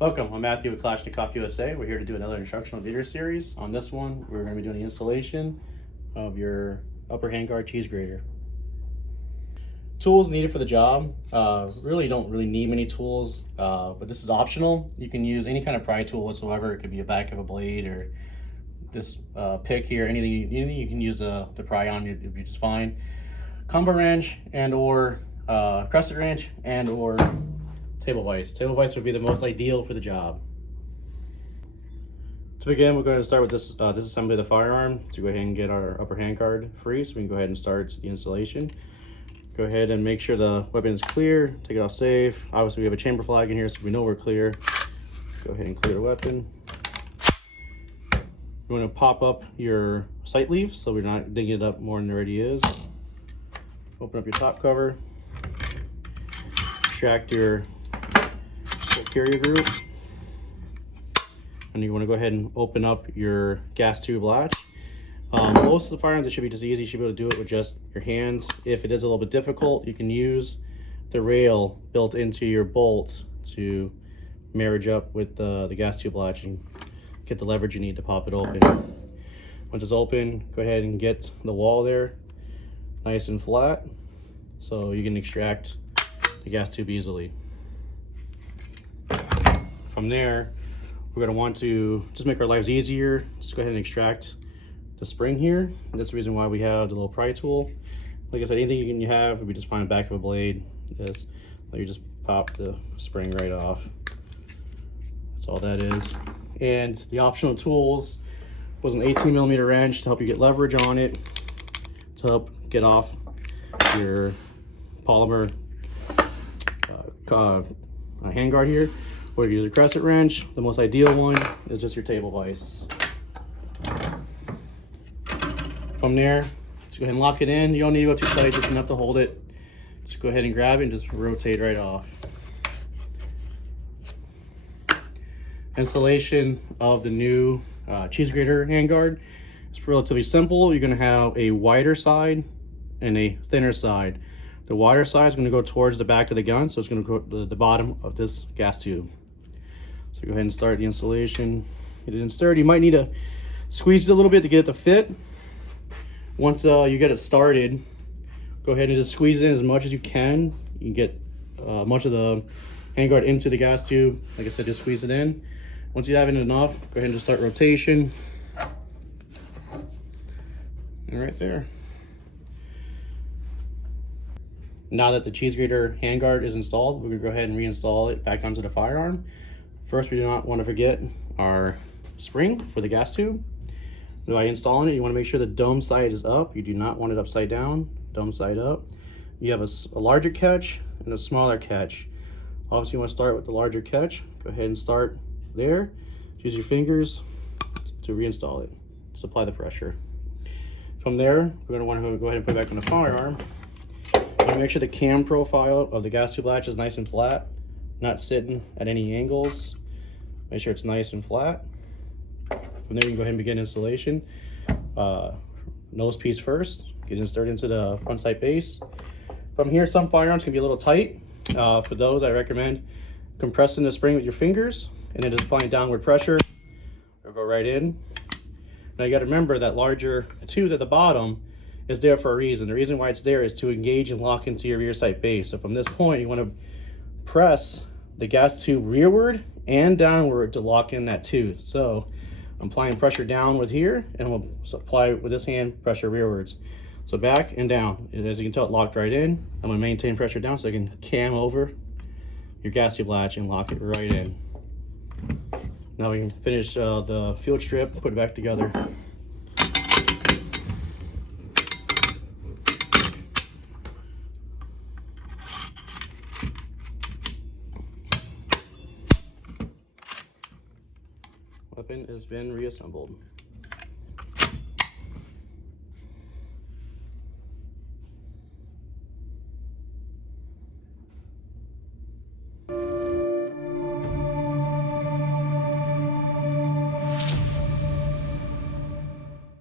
Welcome, I'm Matthew with Kalashnikov USA. We're here to do another instructional video series. On this one, we're going to be doing the installation of your upper handguard cheese grater. Tools needed for the job. Really don't need many tools, but this is optional. You can use any kind of pry tool whatsoever. It could be a back of a blade or this pick here. Anything you can use to pry on, you'd be just fine. Combo wrench and or crescent wrench and or table vise. Table vise would be the most ideal for the job. To begin, we're going to start with this disassembly of the firearm to go ahead and get our upper handguard free, so we can go ahead and start the installation. Go ahead and make sure the weapon is clear, take it off safe. Obviously we have a chamber flag in here, so we know we're clear. Go ahead and clear the weapon. You want to pop up your sight leaf so we're not digging it up more than it already is. Open up your top cover. Extract your carrier group, and you want to go ahead and open up your gas tube latch. Most of the firearms, it should be just easy. You should be able to do it with just your hands. If it is a little bit difficult, you can use the rail built into your bolt to marriage up with the gas tube latch and get the leverage you need to pop it open. Once it's open, go ahead and get the wall there nice and flat so you can extract the gas tube easily. From there, we're going to want to just make our lives easier. Just go ahead and extract the spring here. And that's the reason why we have the little pry tool. Like I said, anything you can have would be just fine. Back of a blade. This, you just pop the spring right off. That's all that is. And the optional tools was an 18mm wrench to help you get leverage on it, to help get off your polymer handguard here. Or you use a crescent wrench. The most ideal one is just your table vise. From there, just go ahead and lock it in. You don't need to go too tight, just enough to hold it. Just go ahead and grab it and just rotate right off. Installation of the new cheese grater handguard is relatively simple. You're going to have a wider side and a thinner side. The wider side is going to go towards the back of the gun, so it's going to go to the bottom of this gas tube. So go ahead and start the installation. Get it inserted. You might need to squeeze it a little bit to get it to fit. Once you get it started, go ahead and just squeeze it in as much as you can. You can get much of the handguard into the gas tube. Like I said, just squeeze it in. Once you have it enough, go ahead and just start rotation. And right there. Now that the cheese grater handguard is installed, we're going to go ahead and reinstall it back onto the firearm. First, we do not want to forget our spring for the gas tube. By installing it, you want to make sure the dome side is up. You do not want it upside down, dome side up. You have a larger catch and a smaller catch. Obviously, you want to start with the larger catch. Go ahead and start there. Use your fingers to reinstall it. Just apply the pressure. From there, we're going to want to go ahead and put it back on the firearm. Make sure the cam profile of the gas tube latch is nice and flat, not sitting at any angles. Make sure it's nice and flat. From there, you can go ahead and begin installation. Nose piece first, get inserted into the front sight base. From here, some firearms can be a little tight. For those, I recommend compressing the spring with your fingers and then just applying downward pressure. It'll go right in. Now you got to remember that larger tube at the bottom is there for a reason. The reason why it's there is to engage and lock into your rear sight base. So from this point, you want to press the gas tube rearward and downward to lock in that tooth. So I'm applying pressure downward here, and we'll apply with this hand pressure rearwards. So back and down. And as you can tell, it locked right in. I'm going to maintain pressure down so I can cam over your gas tube latch and lock it right in. Now we can finish the field strip, put it back together. Weapon has been reassembled.